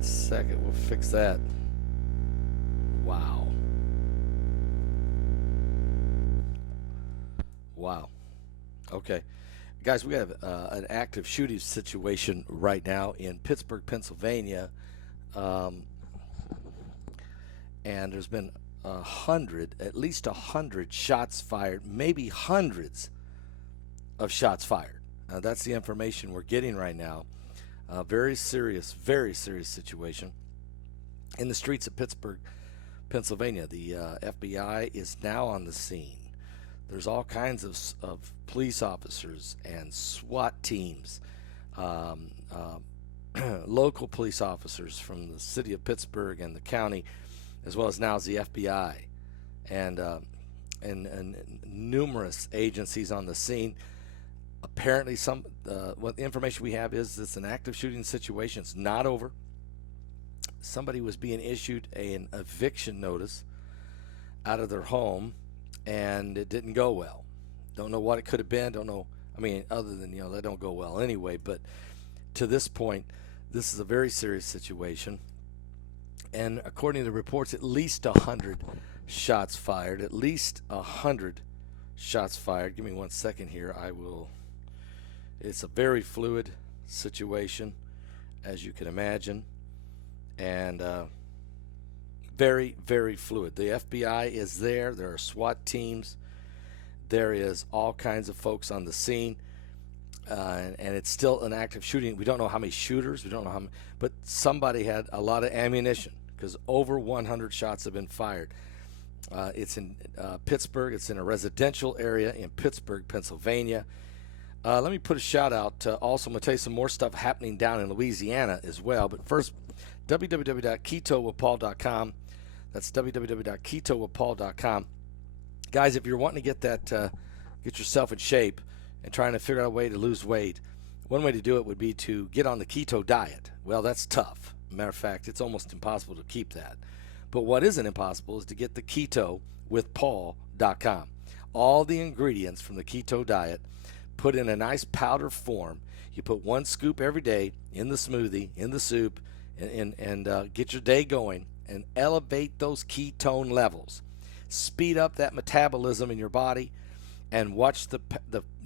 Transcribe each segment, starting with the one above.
1 second. We'll fix that. Wow. Wow. Okay. Guys, we have an active shooting situation right now in Pittsburgh, Pennsylvania. And there's been at least 100 shots fired, maybe hundreds of shots fired. That's the information we're getting right now. Very serious situation in the streets of Pittsburgh, Pennsylvania. The FBI is now on the scene. There's all kinds of police officers and SWAT teams, local police officers from the city of Pittsburgh and the county, as well as now the FBI, and numerous agencies on the scene. Apparently, what the information we have is it's an active shooting situation. It's not over. Somebody was being issued an eviction notice out of their home, and it didn't go well. Don't know what it could have been. Don't know. I mean, other than, they don't go well anyway. But to this point, this is a very serious situation. And according to reports, at least 100 shots fired. At least 100 shots fired. Give me 1 second here. It's a very fluid situation, as you can imagine. And very, very fluid. The FBI is there. There are SWAT teams. There is all kinds of folks on the scene. And it's still an active shooting. We don't know how many shooters. We don't know how many. But somebody had a lot of ammunition because over 100 shots have been fired. It's in Pittsburgh. It's in a residential area in Pittsburgh, Pennsylvania. Let me put a shout out. Also, I'm going to tell you some more stuff happening down in Louisiana as well. But first, www.ketowithpaul.com. That's www.ketowithpaul.com. Guys, if you're wanting to get yourself in shape and trying to figure out a way to lose weight, one way to do it would be to get on the keto diet. Well, that's tough. Matter of fact, it's almost impossible to keep that. But what isn't impossible is to get the ketowithpaul.com. All the ingredients from the keto diet put in a nice powder form. You put 1 scoop every day in the smoothie, in the soup, and get your day going and elevate those ketone levels. Speed up that metabolism in your body and watch the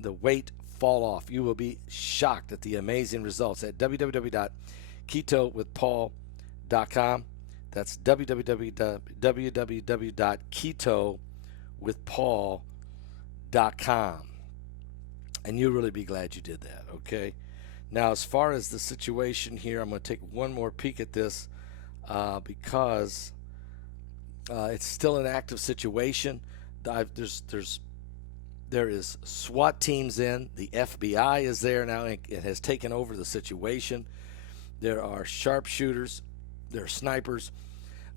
weight fall off. You will be shocked at the amazing results at www.ketowithpaul.com. That's www.ketowithpaul.com. And you'll really be glad you did that, okay? Now, as far as the situation here, I'm going to take one more peek at this because it's still an active situation. There is SWAT teams in. The FBI is there now and it has taken over the situation. There are sharpshooters. There are snipers.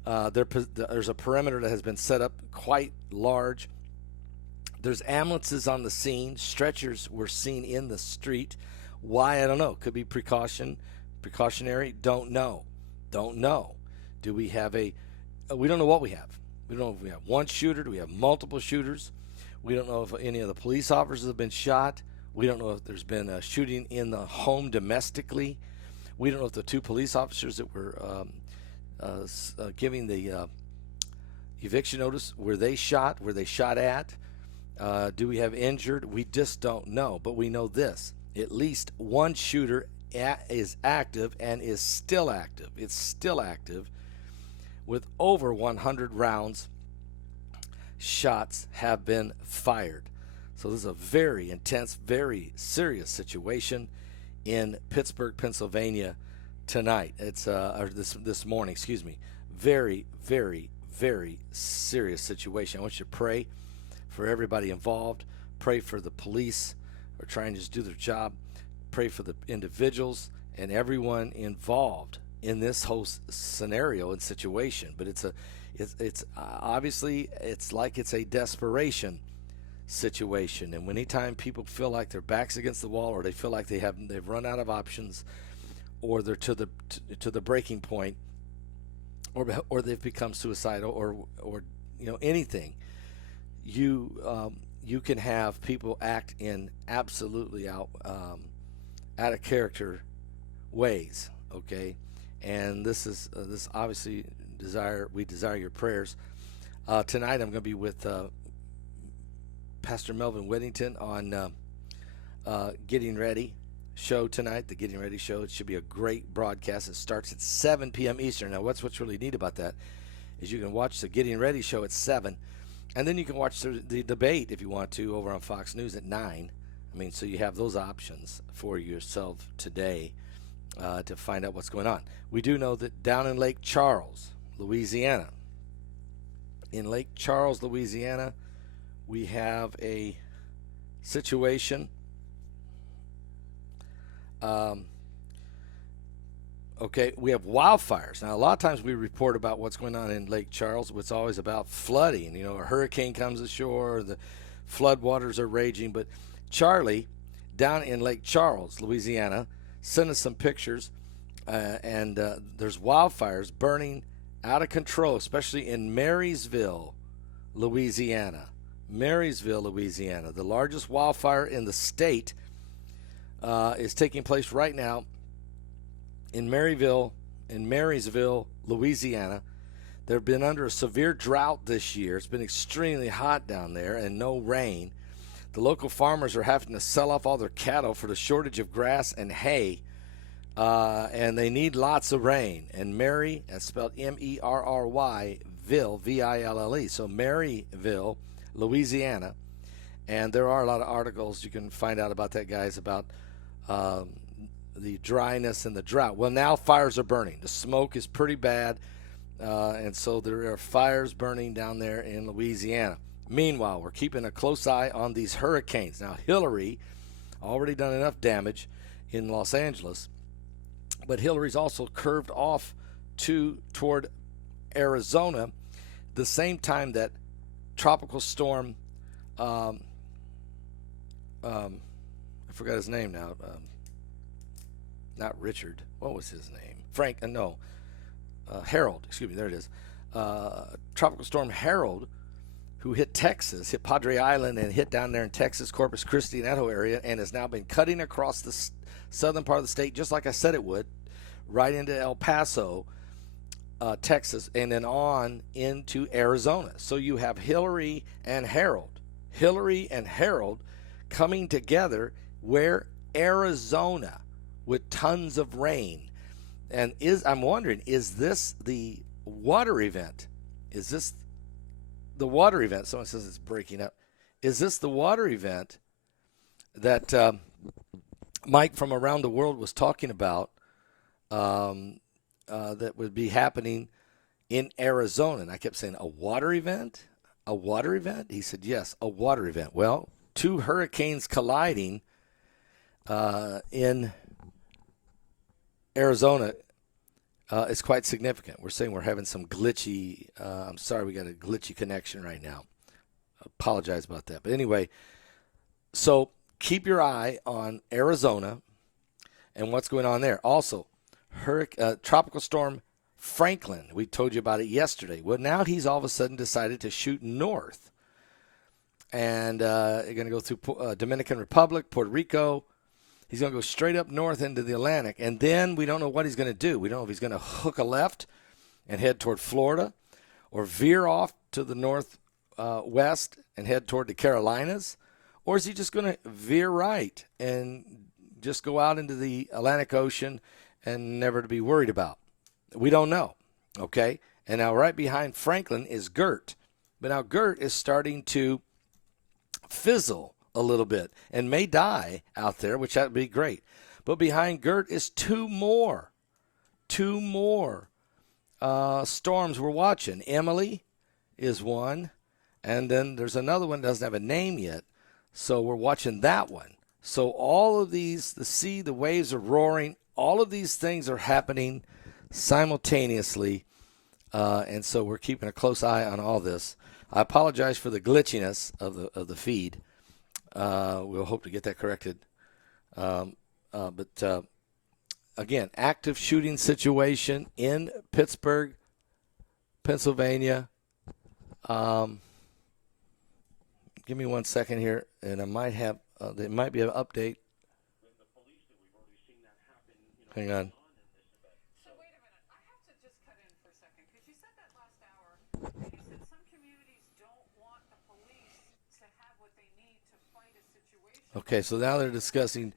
There's a perimeter that has been set up quite large. There's ambulances on the scene. Stretchers were seen in the street. Why? I don't know. Could be precautionary. Don't know. Do we have we don't know what we have. We don't know if we have one shooter. Do we have multiple shooters? We don't know if any of the police officers have been shot. We don't know if there's been a shooting in the home domestically. We don't know if the 2 police officers that were giving the eviction notice, were they shot? Were they shot at? Do we have injured? We just don't know. But we know this. At least 1 shooter is active and is still active. It's still active with over 100 rounds. Shots have been fired. So this is a very intense, very serious situation in Pittsburgh, Pennsylvania tonight. It's or this morning, excuse me. Very, very, very serious situation. I want you to pray for everybody involved. Pray for the police who are trying to just do their job. Pray for the individuals and everyone involved in this whole scenario and situation. But it's obviously it's like it's a desperation situation. And anytime people feel like their back's against the wall, or they feel like they've run out of options, or they're to the breaking point, or they've become suicidal, or anything, you can have people act in absolutely out of character ways, okay? And this obviously we desire your prayers. Tonight I'm going to be with Pastor Melvin Whittington on Getting Ready show tonight, the Getting Ready show. It should be a great broadcast. It starts at 7 p.m. Eastern. Now, what's really neat about that is you can watch the Getting Ready show at 7, and then you can watch the debate if you want to over on Fox News at 9. I mean, so you have those options for yourself today to find out what's going on. We do know that down in Lake Charles, Louisiana, we have a situation. Okay, we have wildfires. Now, a lot of times we report about what's going on in Lake Charles. It's always about flooding. You know, a hurricane comes ashore, the flood waters are raging. But Charlie, down in Lake Charles, Louisiana, sent us some pictures, and there's wildfires burning out of control, especially in Marysville, Louisiana. Marysville, Louisiana, the largest wildfire in the state, is taking place right now in Marysville, Louisiana. They've been under a severe drought this year. It's been extremely hot down there and no rain. The local farmers are having to sell off all their cattle for the shortage of grass and hay, and they need lots of rain. And Mary, that's spelled M-E-R-R-Y, Ville, V-I-L-L-E, so Maryville, Louisiana. And there are a lot of articles you can find out about that, guys, about the dryness and the drought. Well, now fires are burning. The smoke is pretty bad, and so there are fires burning down there in Louisiana. Meanwhile, we're keeping a close eye on these hurricanes. Now, Hillary already done enough damage in Los Angeles, but Hillary's also curved off toward Arizona the same time that tropical storm, I forgot his name now, not Richard, what was his name? Harold, excuse me, there it is. Tropical storm Harold, who hit Texas, hit Padre Island and hit down there in Texas, Corpus Christi, and that whole area, and has now been cutting across the southern part of the state, just like I said it would, right into El Paso, Texas, and then on into Arizona. So you have Hillary and Harold coming together where Arizona with tons of rain. And I'm wondering, is this the water event? Is this the water event? Someone says it's breaking up. Is this the water event that Mike from around the world was talking about that would be happening in Arizona? And I kept saying, a water event? A water event? He said, yes, a water event. Well, two hurricanes colliding in Arizona is quite significant. We're saying we're having some glitchy, I'm sorry, we got a glitchy connection right now. Apologize about that. But anyway, so keep your eye on Arizona and what's going on there. Also, Tropical Storm Franklin, we told you about it yesterday. Well, now he's all of a sudden decided to shoot north. And you're going to go through Dominican Republic, Puerto Rico. He's going to go straight up north into the Atlantic. And then we don't know what he's going to do. We don't know if he's going to hook a left and head toward Florida or veer off to the northwest and head toward the Carolinas. Or is he just going to veer right and just go out into the Atlantic Ocean and never to be worried about? We don't know, okay? And now right behind Franklin is Gert. But now Gert is starting to fizzle a little bit and may die out there, which that would be great. But behind Gert is two more storms we're watching. Emily is one, and then there's another one that doesn't have a name yet, so we're watching that one. So all of these, the sea, the waves are roaring, all of these things are happening simultaneously, and so we're keeping a close eye on all this. I apologize for the glitchiness of the feed. We'll hope to get that corrected. But again, active shooting situation in Pittsburgh, Pennsylvania. Give me 1 second here, and I might have there might be an update. Hang on. Okay, so now they're discussing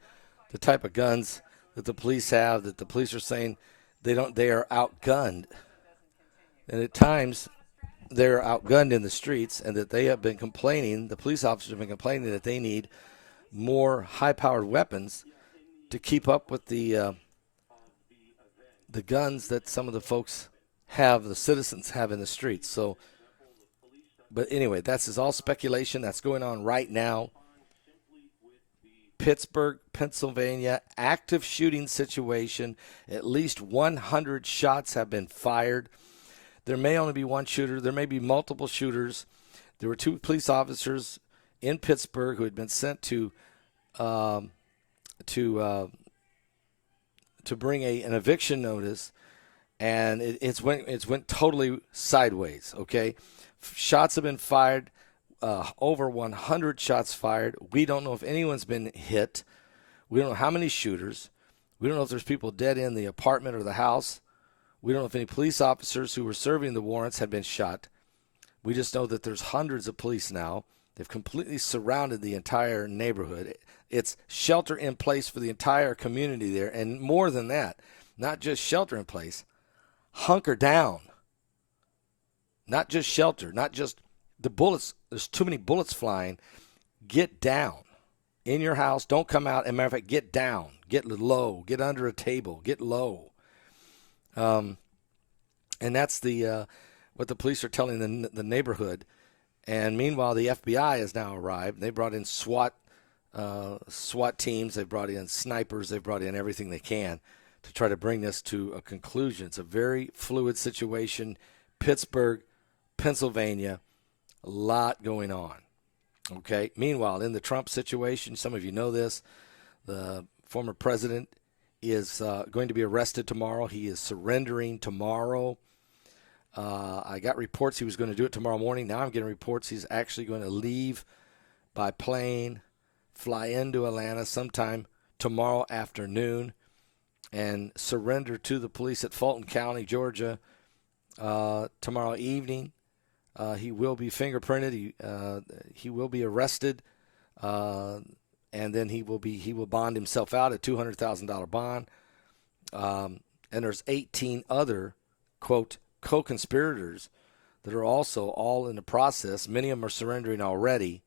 the type of guns that the police have, that the police are saying they are outgunned. And at times they're outgunned in the streets, and that they have been complaining, the police officers have been complaining that they need more high-powered weapons to keep up with the guns that some of the folks have, the citizens have in the streets. So, but anyway, that's is all speculation. That's going on right now. Pittsburgh, Pennsylvania, active shooting situation. At least 100 shots have been fired. There may only be one shooter. There may be multiple shooters. There were 2 police officers in Pittsburgh who had been sent to bring an eviction notice, and it's went totally sideways. Okay, shots have been fired. Over 100 shots fired. We don't know if anyone's been hit. We don't know how many shooters. We don't know if there's people dead in the apartment or the house. We don't know if any police officers who were serving the warrants had been shot. We just know that there's hundreds of police now. They've completely surrounded the entire neighborhood. It's shelter in place for the entire community there. And more than that, not just shelter in place, hunker down. Not just shelter, not just the bullets. There's too many bullets flying. Get down in your house. Don't come out. As a matter of fact, get down. Get low. Get under a table. Get low. And that's what the police are telling the neighborhood. And meanwhile, the FBI has now arrived. They brought in SWAT teams. They've brought in snipers. They've brought in everything they can to try to bring this to a conclusion. It's a very fluid situation. Pittsburgh, Pennsylvania, a lot going on. Okay. Meanwhile, in the Trump situation, some of you know this, the former president is going to be arrested tomorrow. He is surrendering tomorrow. I got reports he was going to do it tomorrow morning. Now I'm getting reports he's actually going to leave by plane, fly into Atlanta sometime tomorrow afternoon, and surrender to the police at Fulton County, Georgia, tomorrow evening. He will be fingerprinted. He will be arrested, and then he will bond himself out at $200,000 bond. And there's 18 other quote co-conspirators that are also all in the process. Many of them are surrendering already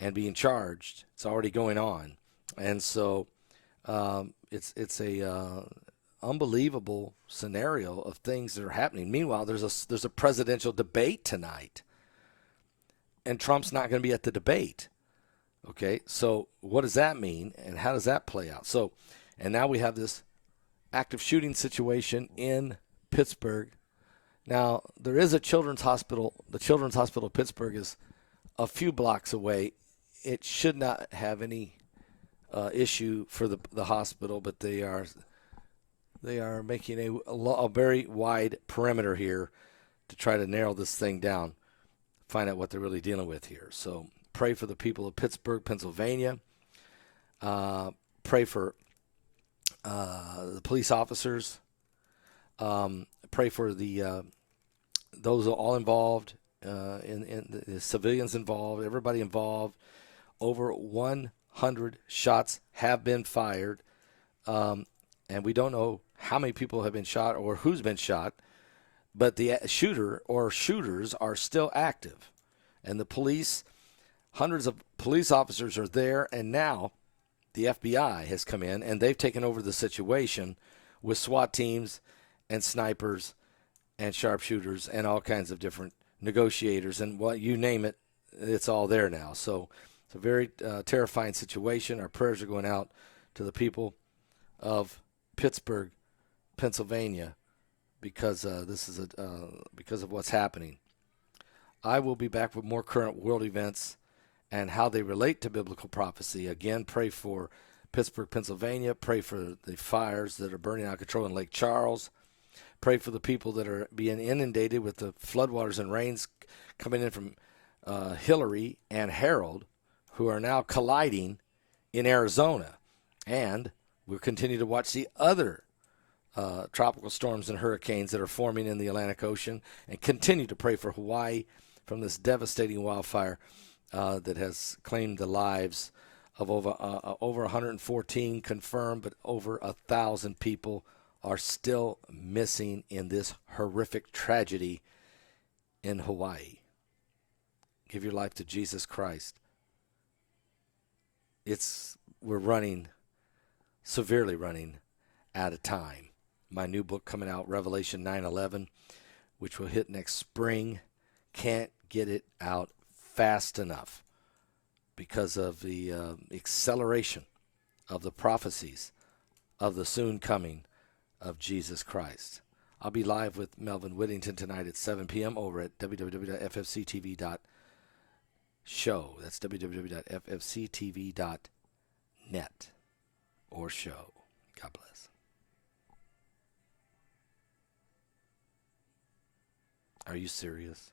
and being charged. It's already going on, and so it's a unbelievable scenario of things that are happening. Meanwhile, there's a presidential debate tonight, and Trump's not going to be at the debate. Okay, so what does that mean, and how does that play out? So, and now we have this active shooting situation in Pittsburgh. Now, there is a children's hospital. The Children's Hospital of Pittsburgh is a few blocks away. It should not have any issue for the hospital, but they are making a very wide perimeter here to try to narrow this thing down, find out what they're really dealing with here. So pray for the people of Pittsburgh, Pennsylvania. Pray for the police officers. Pray for those all involved, in the civilians involved, everybody involved. Over 100 shots have been fired, and we don't know how many people have been shot or who's been shot, but the shooter or shooters are still active. And the police, hundreds of police officers are there, and now the FBI has come in, and they've taken over the situation with SWAT teams and snipers and sharpshooters and all kinds of different negotiators, and what you name it, it's all there now. So it's a very terrifying situation. Our prayers are going out to the people of Pittsburgh, Pennsylvania, because this is because of what's happening. I will be back with more current world events and how they relate to biblical prophecy. Again, pray for Pittsburgh, Pennsylvania. Pray for the fires that are burning out of control in Lake Charles. Pray for the people that are being inundated with the floodwaters and rains coming in from Hillary and Harold, who are now colliding in Arizona. And we'll continue to watch the other tropical storms and hurricanes that are forming in the Atlantic Ocean, and continue to pray for Hawaii from this devastating wildfire that has claimed the lives of over 114 confirmed, but over 1,000 people are still missing in this horrific tragedy in Hawaii. Give your life to Jesus Christ. We're severely running out of time. My new book coming out, Revelation 9:11, which will hit next spring, can't get it out fast enough because of the acceleration of the prophecies of the soon coming of Jesus Christ. I'll be live with Melvin Whittington tonight at 7 p.m. over at www.ffctv.show. That's www.ffctv.net or show. God bless. Are you serious?